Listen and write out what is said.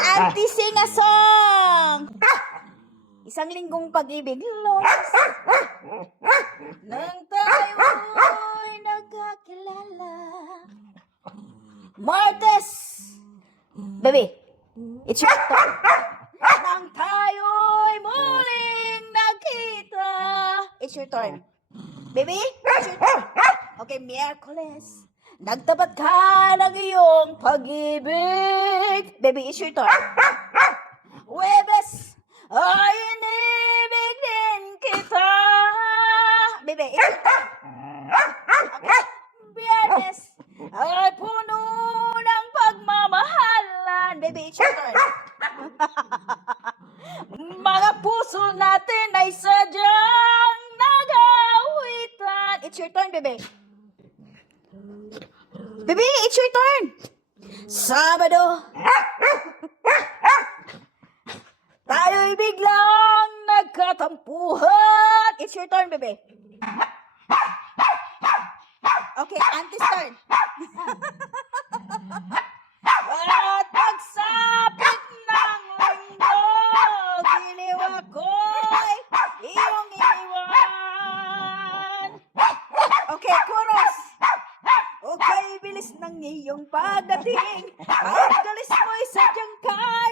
Auntie sing a song! Isang linggong pag-ibig, lost. Nang tayo'y nagkakilala. Martes! Baby, it's your turn. Nang tayo'y muling nakita. It's your turn. Baby, it's your turn. Okay, Miyerkules. Nagtapat ka ng iyong pag-ibig. Baby, it's your turn. Huwebes, ay inibig din kita. Baby, it's your turn. Okay. Biyernes, ay puno ng pagmamahalan. Baby, it's your turn. Mga puso natin ay sadyang nag-awitan. It's your turn, baby. Baby, it's your turn. Sabado. Tayo'y biglang nagkatampuhan. It's your turn, baby. Okay, Auntie's turn. At pagsapit ng linggo, giliw ako'y iyong iniwan. Okay, chorus. Okay, bilis ng iyong pagdating. Ang galis mo'y sadyang kay